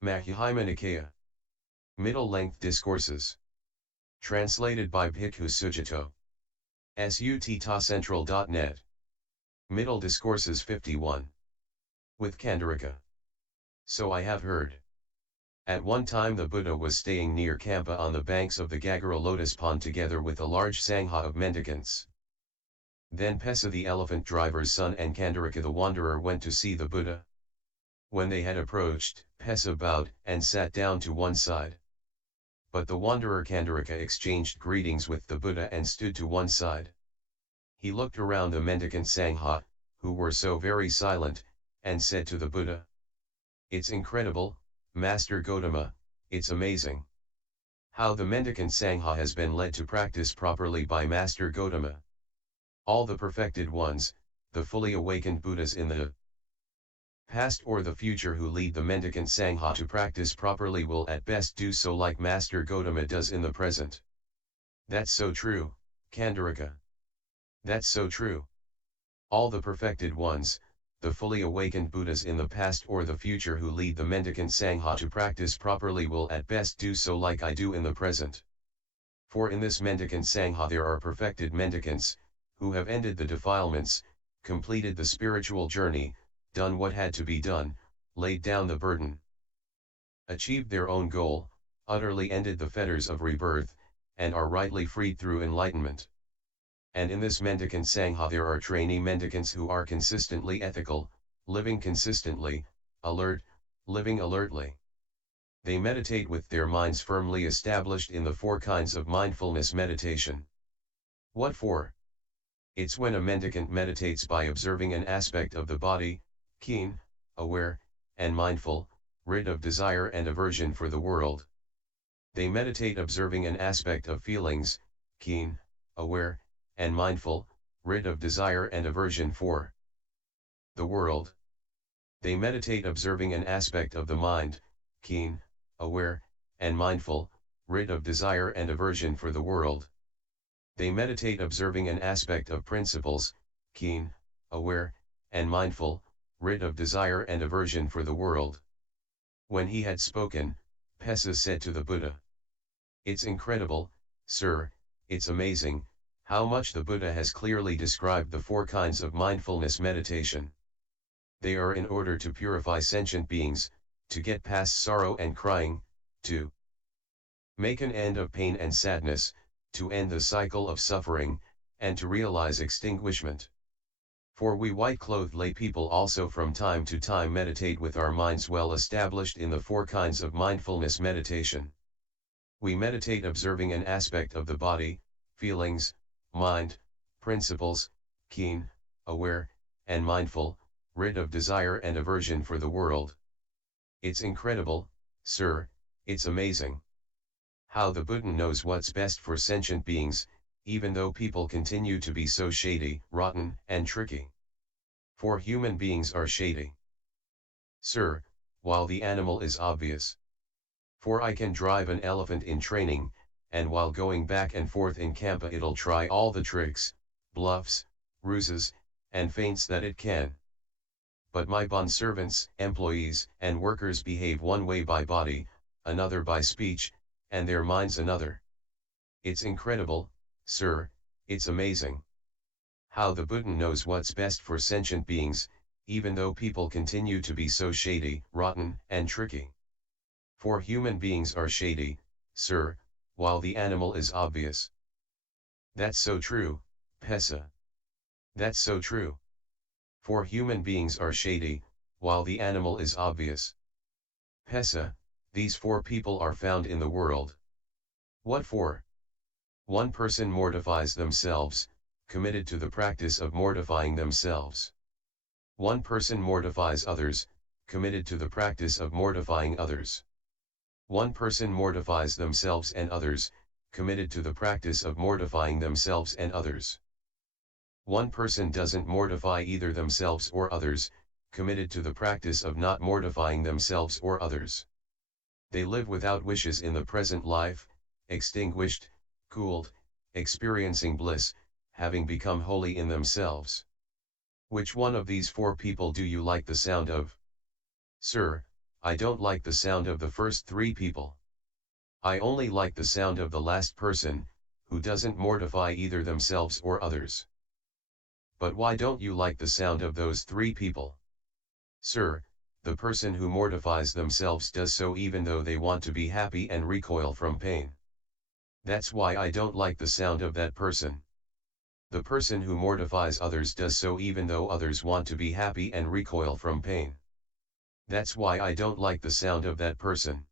Majjhima Nikaya. Middle-length discourses. Translated by Bhikkhu Sujato. sutta.central.net. Middle Discourses 51. With Kandaraka. So I have heard. At one time the Buddha was staying near Campa on the banks of the Gagara lotus pond together with a large sangha of mendicants. Then Pessa the elephant driver's son and Kandaraka the wanderer went to see the Buddha. When they had approached, Pessa bowed and sat down to one side. But the wanderer Kandaraka exchanged greetings with the Buddha and stood to one side. He looked around the mendicant sangha, who were so very silent, and said to the Buddha, "It's incredible, Master Gautama, it's amazing. How the mendicant sangha has been led to practice properly by Master Gautama. All the perfected ones, the fully awakened Buddhas in the past or the future who lead the mendicant sangha to practice properly will at best do so like Master Gautama does in the present. That's so true, Kandaraka. That's so true. All the perfected ones, the fully awakened Buddhas in the past or the future who lead the mendicant sangha to practice properly will at best do so like I do in the present. For in this mendicant sangha there are perfected mendicants, who have ended the defilements, completed the spiritual journey, done what had to be done, laid down the burden, achieved their own goal, utterly ended the fetters of rebirth, and are rightly freed through enlightenment. And in this mendicant sangha there are trainee mendicants who are consistently ethical, living consistently, alert, living alertly. They meditate with their minds firmly established in the four kinds of mindfulness meditation. What for? It's when a mendicant meditates by observing an aspect of the body, keen, aware, and mindful, rid of desire and aversion for the world. They meditate observing an aspect of feelings, keen, aware, and mindful, rid of desire and aversion for the world. They meditate observing an aspect of the mind, keen, aware, and mindful, rid of desire and aversion for the world. They meditate observing an aspect of principles, keen, aware, and mindful, rid of desire and aversion for the world. When he had spoken, Pessa said to the Buddha, "It's incredible, sir, it's amazing, how much the Buddha has clearly described the four kinds of mindfulness meditation. They are in order to purify sentient beings, to get past sorrow and crying, to make an end of pain and sadness, to end the cycle of suffering, and to realize extinguishment. For we white-clothed lay people also from time to time meditate with our minds well established in the four kinds of mindfulness meditation. We meditate observing an aspect of the body, feelings, mind, principles, keen, aware, and mindful, rid of desire and aversion for the world. It's incredible, sir, it's amazing. How the Buddha knows what's best for sentient beings, even though people continue to be so shady, rotten, and tricky. For human beings are shady, sir, while the animal is obvious. For I can drive an elephant in training, and while going back and forth in Campa it'll try all the tricks, bluffs, ruses, and feints that it can. But my bondservants, employees, and workers behave one way by body, another by speech, and their minds another. It's incredible, sir, it's amazing. How the Buddha knows what's best for sentient beings, even though people continue to be so shady, rotten, and tricky. For human beings are shady, sir, while the animal is obvious. That's so true, Pessa. That's so true. For human beings are shady, while the animal is obvious. Pessa, these four people are found in the world. What for? One person mortifies themselves, committed to the practice of mortifying themselves. One person mortifies others, committed to the practice of mortifying others. One person mortifies themselves and others, committed to the practice of mortifying themselves and others. One person doesn't mortify either themselves or others, committed to the practice of not mortifying themselves or others. They live without wishes in the present life, extinguished, cooled, experiencing bliss, having become holy in themselves. Which one of these four people do you like the sound of? Sir, I don't like the sound of the first three people. I only like the sound of the last person, who doesn't mortify either themselves or others. But why don't you like the sound of those three people? Sir, the person who mortifies themselves does so even though they want to be happy and recoil from pain. That's why I don't like the sound of that person. The person who mortifies others does so even though others want to be happy and recoil from pain. That's why I don't like the sound of that person.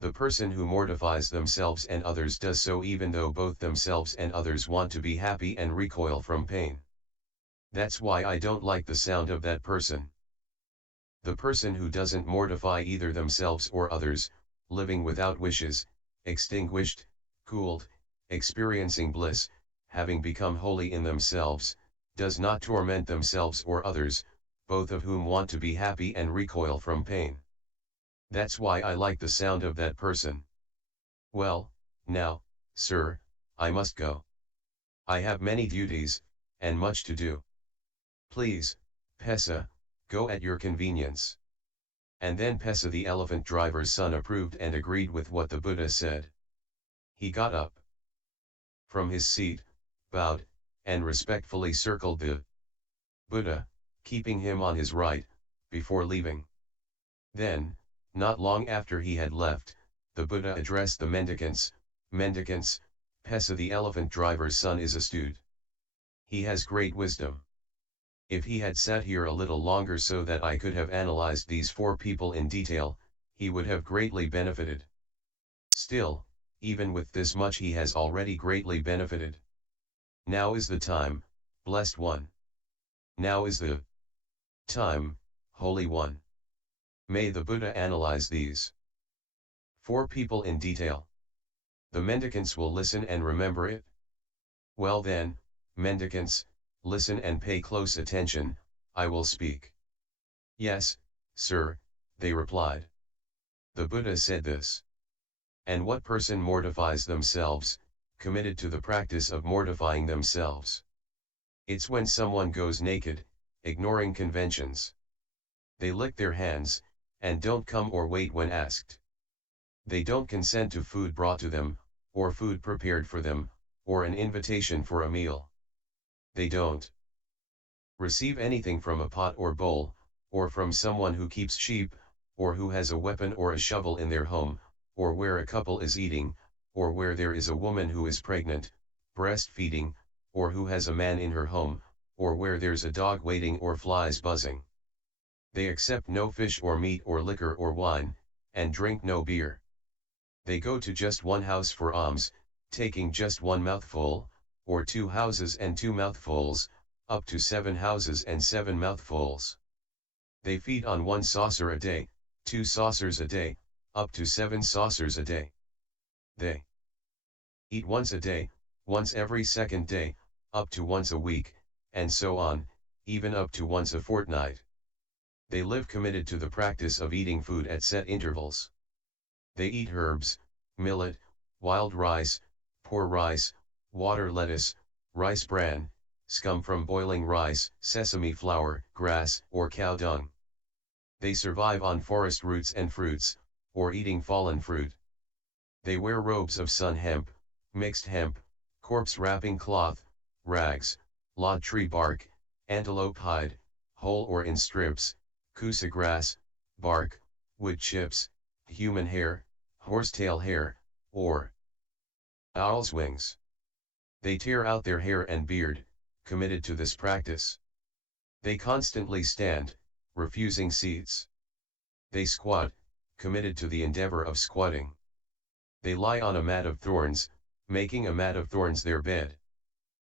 The person who mortifies themselves and others does so even though both themselves and others want to be happy and recoil from pain. That's why I don't like the sound of that person. The person who doesn't mortify either themselves or others, living without wishes, extinguished, cooled, experiencing bliss, having become holy in themselves, does not torment themselves or others, both of whom want to be happy and recoil from pain. That's why I like the sound of that person. Well, now, sir, I must go. I have many duties, and much to do. Please, Pessa, go at your convenience. And then Pessa the elephant driver's son approved and agreed with what the Buddha said. He got up from his seat, bowed, and respectfully circled the Buddha, keeping him on his right, before leaving. Then, not long after he had left, the Buddha addressed the mendicants, "Mendicants, Pessa the elephant driver's son is astute. He has great wisdom. If he had sat here a little longer so that I could have analyzed these four people in detail, he would have greatly benefited. Still, even with this much he has already greatly benefited. Now is the time, blessed one. Now is the time, holy one. May the Buddha analyze these four people in detail. The mendicants will listen and remember it. Well then, mendicants, listen and pay close attention, I will speak." "Yes, sir," they replied. The Buddha said this. And what person mortifies themselves, committed to the practice of mortifying themselves? It's when someone goes naked, ignoring conventions. They lick their hands, and don't come or wait when asked. They don't consent to food brought to them, or food prepared for them, or an invitation for a meal. They don't receive anything from a pot or bowl, or from someone who keeps sheep, or who has a weapon or a shovel in their home, or where a couple is eating, or where there is a woman who is pregnant, breastfeeding, or who has a man in her home, or where there's a dog waiting or flies buzzing. They accept no fish or meat or liquor or wine, and drink no beer. They go to just one house for alms, taking just one mouthful, or 2 houses and 2 mouthfuls, up to 7 houses and 7 mouthfuls. They feed on 1 saucer a day, 2 saucers a day, up to 7 saucers a day. They eat once a day, once every second day, up to once a week, and so on, even up to once a fortnight. They live committed to the practice of eating food at set intervals. They eat herbs, millet, wild rice, poor rice, water lettuce, rice bran, scum from boiling rice, sesame flour, grass, or cow dung. They survive on forest roots and fruits, or eating fallen fruit. They wear robes of sun hemp, mixed hemp, corpse wrapping cloth, rags, lod tree bark, antelope hide, whole or in strips, kusa grass, bark, wood chips, human hair, horsetail hair, or owl's wings. They tear out their hair and beard, committed to this practice. They constantly stand, refusing seats. They squat, committed to the endeavor of squatting. They lie on a mat of thorns, making a mat of thorns their bed.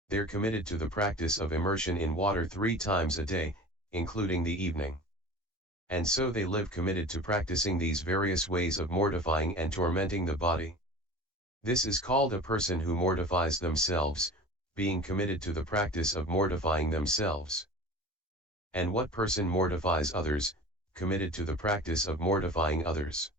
They're committed to the practice of immersion in water 3 times a day, including the evening. And so they live committed to practicing these various ways of mortifying and tormenting the body. This is called a person who mortifies themselves, being committed to the practice of mortifying themselves. And what person mortifies others, committed to the practice of mortifying others?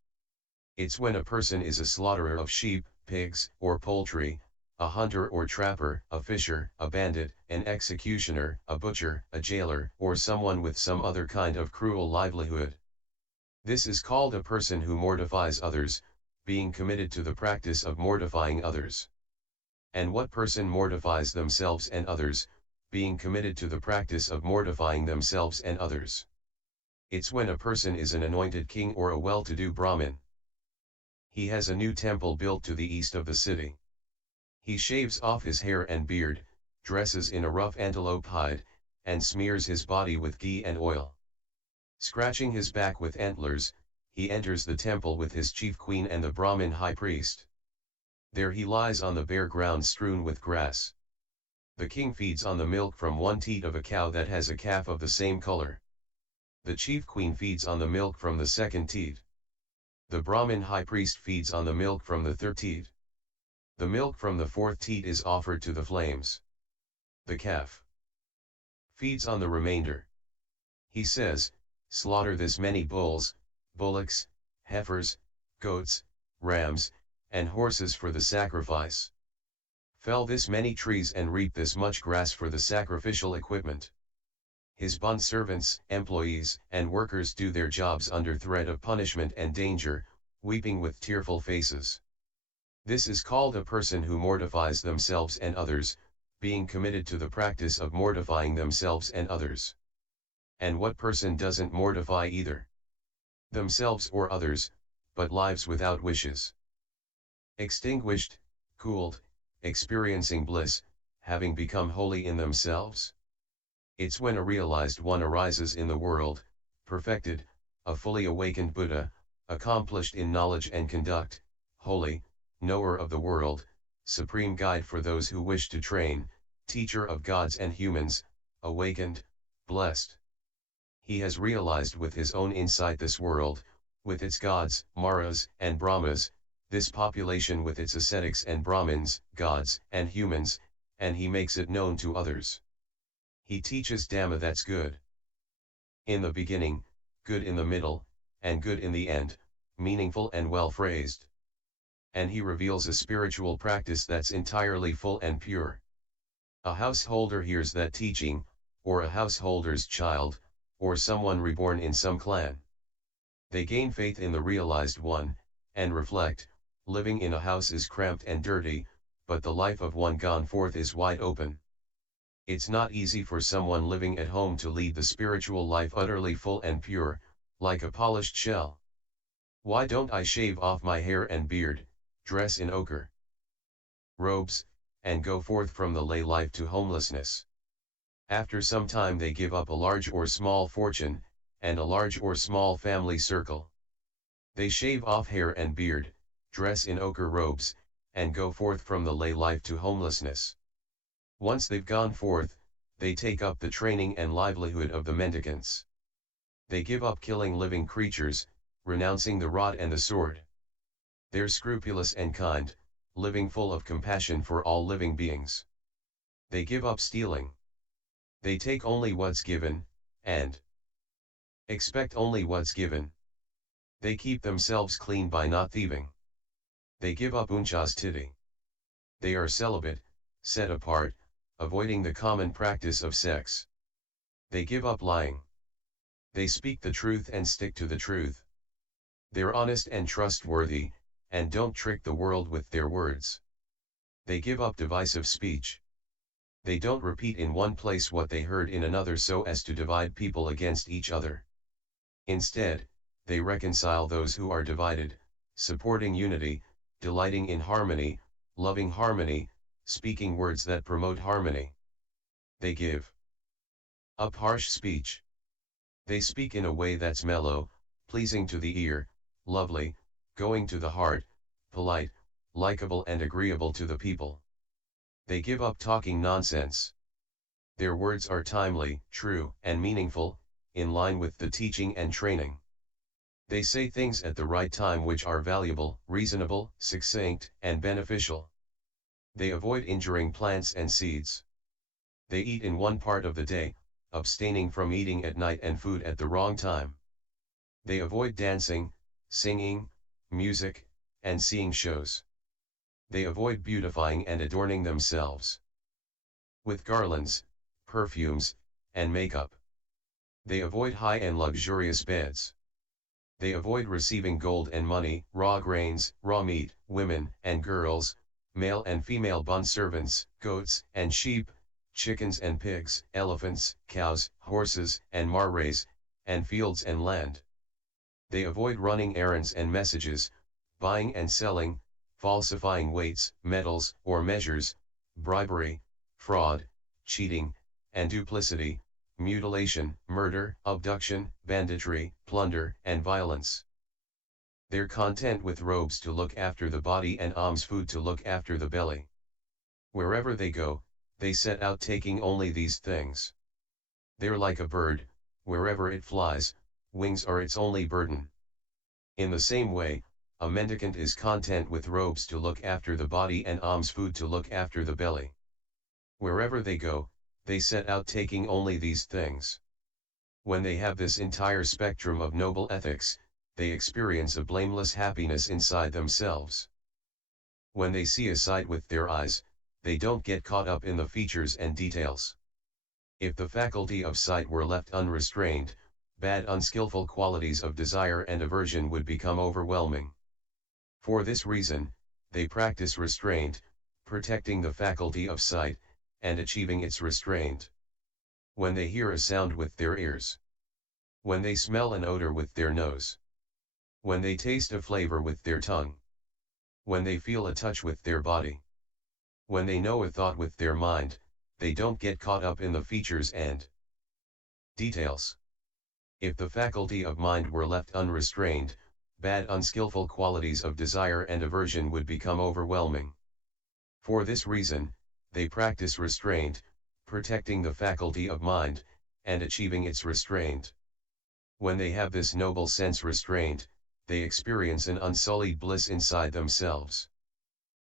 It's when a person is a slaughterer of sheep, pigs, or poultry, a hunter or trapper, a fisher, a bandit, an executioner, a butcher, a jailer, or someone with some other kind of cruel livelihood. This is called a person who mortifies others, being committed to the practice of mortifying others. And what person mortifies themselves and others, being committed to the practice of mortifying themselves and others? It's when a person is an anointed king or a well-to-do Brahmin. He has a new temple built to the east of the city. He shaves off his hair and beard, dresses in a rough antelope hide, and smears his body with ghee and oil. Scratching his back with antlers, he enters the temple with his chief queen and the Brahmin high priest. There he lies on the bare ground strewn with grass. The king feeds on the milk from one teat of a cow that has a calf of the same color. The chief queen feeds on the milk from the second teat. The Brahmin high priest feeds on the milk from the third teat. The milk from the fourth teat is offered to the flames. The calf feeds on the remainder. He says, "Slaughter this many bulls, bullocks, heifers, goats, rams, and horses for the sacrifice. Fell this many trees and reap this much grass for the sacrificial equipment." His bondservants, employees, and workers do their jobs under threat of punishment and danger, weeping with tearful faces. This is called a person who mortifies themselves and others, being committed to the practice of mortifying themselves and others. And what person doesn't mortify either themselves or others, but lives without wishes? Extinguished, cooled, experiencing bliss, having become holy in themselves? It's when a realized one arises in the world, perfected, a fully awakened Buddha, accomplished in knowledge and conduct, holy, knower of the world, supreme guide for those who wish to train, teacher of gods and humans, awakened, blessed. He has realized with his own insight this world, with its gods, maras, and brahmas, this population with its ascetics and brahmins, gods, and humans, and he makes it known to others. He teaches Dhamma that's good in the beginning, good in the middle, and good in the end, meaningful and well phrased. And he reveals a spiritual practice that's entirely full and pure. A householder hears that teaching, or a householder's child, or someone reborn in some clan. They gain faith in the realized one, and reflect, living in a house is cramped and dirty, but the life of one gone forth is wide open. It's not easy for someone living at home to lead the spiritual life utterly full and pure, like a polished shell. Why don't I shave off my hair and beard, dress in ochre robes, and go forth from the lay life to homelessness? After some time they give up a large or small fortune, and a large or small family circle. They shave off hair and beard, dress in ochre robes, and go forth from the lay life to homelessness. Once they've gone forth, they take up the training and livelihood of the mendicants. They give up killing living creatures, renouncing the rod and the sword. They're scrupulous and kind, living full of compassion for all living beings. They give up stealing. They take only what's given, and expect only what's given. They keep themselves clean by not thieving. They give up unchastity. They are celibate, set apart, avoiding the common practice of sex. They give up lying. They speak the truth and stick to the truth. They're honest and trustworthy, and don't trick the world with their words. They give up divisive speech. They don't repeat in one place what they heard in another so as to divide people against each other. Instead, they reconcile those who are divided, supporting unity, delighting in harmony, loving harmony, speaking words that promote harmony. They give up harsh speech. They speak in a way that's mellow, pleasing to the ear, lovely, going to the heart, polite, likable and agreeable to the people. They give up talking nonsense. Their words are timely, true, and meaningful, in line with the teaching and training. They say things at the right time which are valuable, reasonable, succinct, and beneficial. They avoid injuring plants and seeds. They eat in one part of the day, abstaining from eating at night and food at the wrong time. They avoid dancing, singing, music, and seeing shows. They avoid beautifying and adorning themselves with garlands, perfumes, and makeup. They avoid high and luxurious beds. They avoid receiving gold and money, raw grains, raw meat, women and girls, male and female bondservants, goats and sheep, chickens and pigs, elephants, cows, horses and marais, and fields and land. They avoid running errands and messages, buying and selling, falsifying weights, metals, or measures, bribery, fraud, cheating, and duplicity, mutilation, murder, abduction, banditry, plunder, and violence. They're content with robes to look after the body and alms food to look after the belly. Wherever they go, they set out taking only these things. They're like a bird, wherever it flies, wings are its only burden. In the same way, a mendicant is content with robes to look after the body and alms food to look after the belly. Wherever they go, they set out taking only these things. When they have this entire spectrum of noble ethics, they experience a blameless happiness inside themselves. When they see a sight with their eyes, they don't get caught up in the features and details. If the faculty of sight were left unrestrained, bad unskillful qualities of desire and aversion would become overwhelming. For this reason, they practice restraint, protecting the faculty of sight, and achieving its restraint. When they hear a sound with their ears. When they smell an odor with their nose. When they taste a flavor with their tongue. When they feel a touch with their body. When they know a thought with their mind, they don't get caught up in the features and details. If the faculty of mind were left unrestrained, bad unskillful qualities of desire and aversion would become overwhelming. For this reason, they practice restraint, protecting the faculty of mind, and achieving its restraint. When they have this noble sense restraint, they experience an unsullied bliss inside themselves.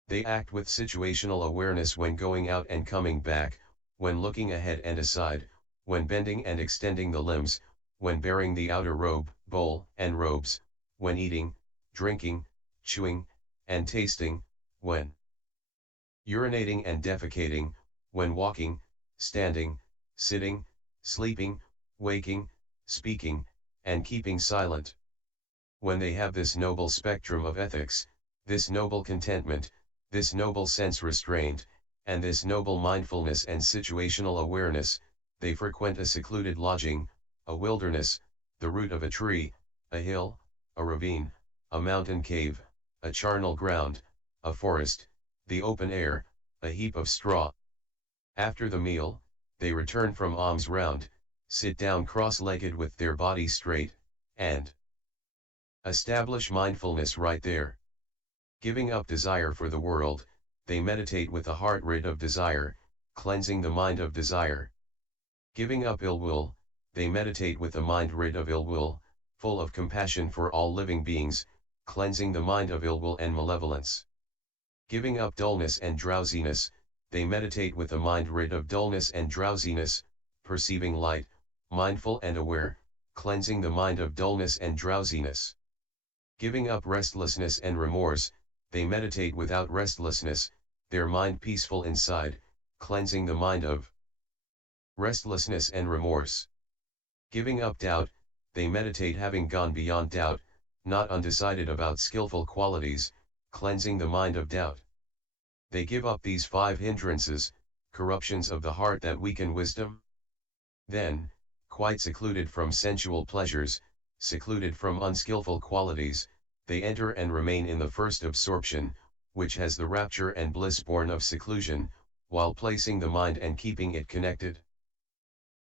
They act with situational awareness when going out and coming back, when looking ahead and aside, when bending and extending the limbs, when bearing the outer robe, bowl, and robes, when eating, drinking, chewing, and tasting, when urinating and defecating, when walking, standing, sitting, sleeping, waking, speaking, and keeping silent. When they have this noble spectrum of ethics, this noble contentment, this noble sense restraint, and this noble mindfulness and situational awareness, they frequent a secluded lodging, a wilderness, the root of a tree, a hill, a ravine, a mountain cave, a charnel ground, a forest, the open air, a heap of straw. After the meal, they return from alms round, sit down cross-legged with their body straight, and establish mindfulness right there. Giving up desire for the world, they meditate with a heart rid of desire, cleansing the mind of desire. Giving up ill will, they meditate with a mind rid of ill will, full of compassion for all living beings, cleansing the mind of ill will and malevolence. Giving up dullness and drowsiness, they meditate with a mind rid of dullness and drowsiness, perceiving light, mindful and aware, cleansing the mind of dullness and drowsiness. Giving up restlessness and remorse, they meditate without restlessness, their mind peaceful inside, cleansing the mind of restlessness and remorse. Giving up doubt, they meditate having gone beyond doubt, not undecided about skillful qualities, cleansing the mind of doubt. They give up these 5 hindrances, corruptions of the heart that weaken wisdom. Then, quite secluded from sensual pleasures, secluded from unskillful qualities, they enter and remain in the first absorption, which has the rapture and bliss born of seclusion, while placing the mind and keeping it connected.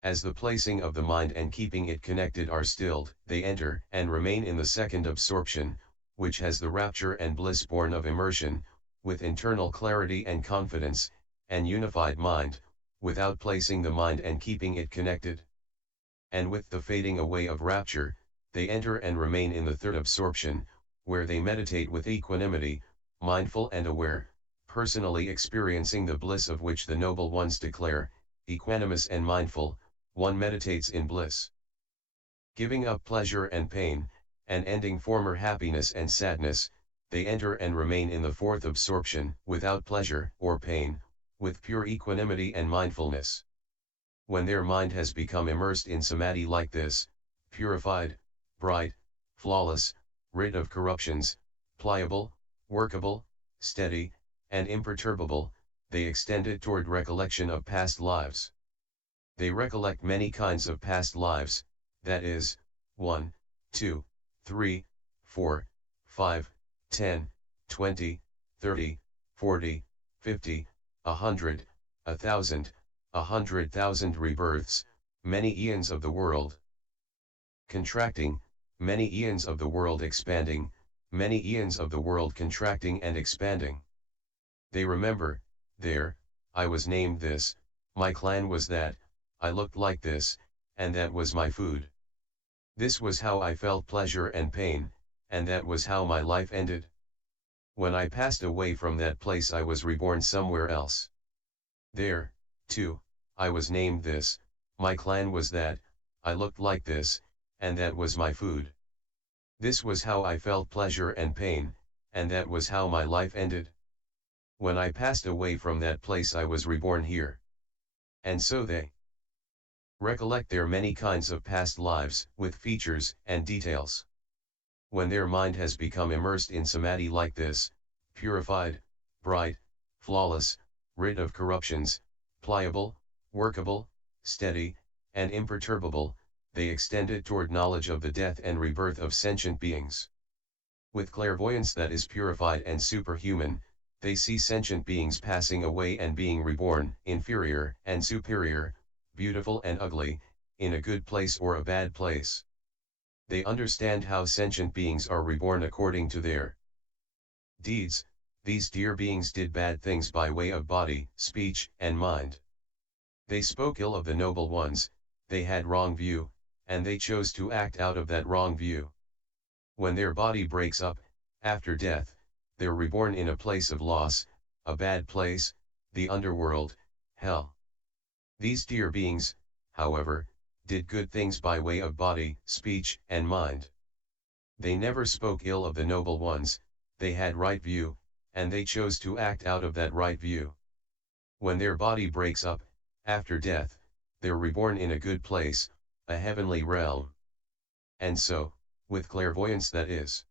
As the placing of the mind and keeping it connected are stilled, they enter and remain in the second absorption, which has the rapture and bliss born of immersion, with internal clarity and confidence, and unified mind, without placing the mind and keeping it connected. And with the fading away of rapture, they enter and remain in the third absorption, where they meditate with equanimity, mindful and aware, personally experiencing the bliss of which the noble ones declare, equanimous and mindful, one meditates in bliss. Giving up pleasure and pain, and ending former happiness and sadness, they enter and remain in the fourth absorption, without pleasure or pain, with pure equanimity and mindfulness. When their mind has become immersed in samadhi like this, purified, bright, flawless, rid of corruptions, pliable, workable, steady, and imperturbable, they extended toward recollection of past lives. They recollect many kinds of past lives, that is, 1, 2, 3, 4, 5, 10, 20, 30, 40, 50, 100, 1,000, 100,000 rebirths, many eons of the world contracting, many eons of the world expanding, many eons of the world contracting and expanding. They remember, there, I was named this, my clan was that, I looked like this, and that was my food. This was how I felt pleasure and pain, and that was how my life ended. When I passed away from that place I was reborn somewhere else. There, too, I was named this, my clan was that, I looked like this, and that was my food. This was how I felt pleasure and pain, and that was how my life ended. When I passed away from that place I was reborn here. And so they recollect their many kinds of past lives, with features and details. When their mind has become immersed in samadhi like this, purified, bright, flawless, rid of corruptions, pliable, workable, steady, and imperturbable, they extended toward knowledge of the death and rebirth of sentient beings. With clairvoyance that is purified and superhuman, they see sentient beings passing away and being reborn, inferior and superior, beautiful and ugly, in a good place or a bad place. They understand how sentient beings are reborn according to their deeds. These dear beings did bad things by way of body, speech, and mind. They spoke ill of the noble ones, they had wrong view, and they chose to act out of that wrong view. When their body breaks up, after death, they're reborn in a place of loss, a bad place, the underworld, hell. These dear beings, however, did good things by way of body, speech, and mind. They never spoke ill of the noble ones, they had right view, and they chose to act out of that right view. When their body breaks up, after death, they're reborn in a good place, a heavenly realm. And so, with clairvoyance that is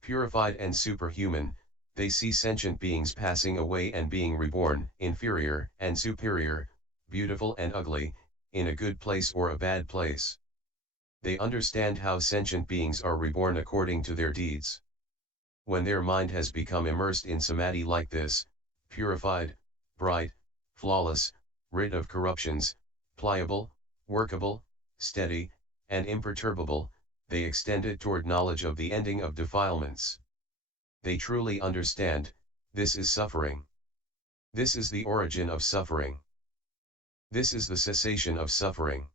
purified and superhuman, they see sentient beings passing away and being reborn, inferior and superior, beautiful and ugly, in a good place or a bad place. They understand how sentient beings are reborn according to their deeds. When their mind has become immersed in samadhi like this, purified, bright, flawless, rid of corruptions, pliable, workable, steady, and imperturbable, they extended toward knowledge of the ending of defilements. They truly understand, this is suffering. This is the origin of suffering. This is the cessation of suffering.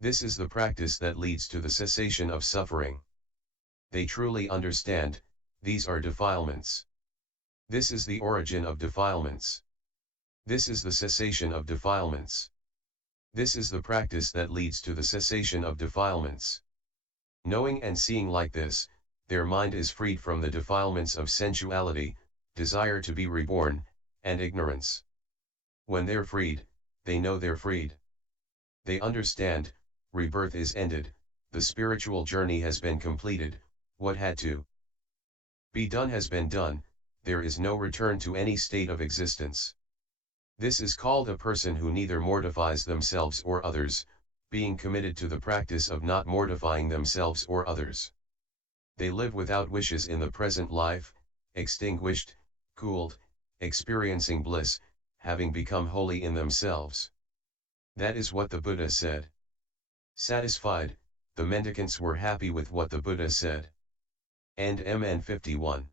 This is the practice that leads to the cessation of suffering. They truly understand, these are defilements. This is the origin of defilements. This is the cessation of defilements. This is the practice that leads to the cessation of defilements. Knowing and seeing like this, their mind is freed from the defilements of sensuality, desire to be reborn, and ignorance. When they're freed, they know they're freed. They understand, rebirth is ended, the spiritual journey has been completed, what had to be done has been done, there is no return to any state of existence. This is called a person who neither mortifies themselves or others, being committed to the practice of not mortifying themselves or others. They live without wishes in the present life, extinguished, cooled, experiencing bliss, having become holy in themselves. That is what the Buddha said. Satisfied, the mendicants were happy with what the Buddha said. And MN 51.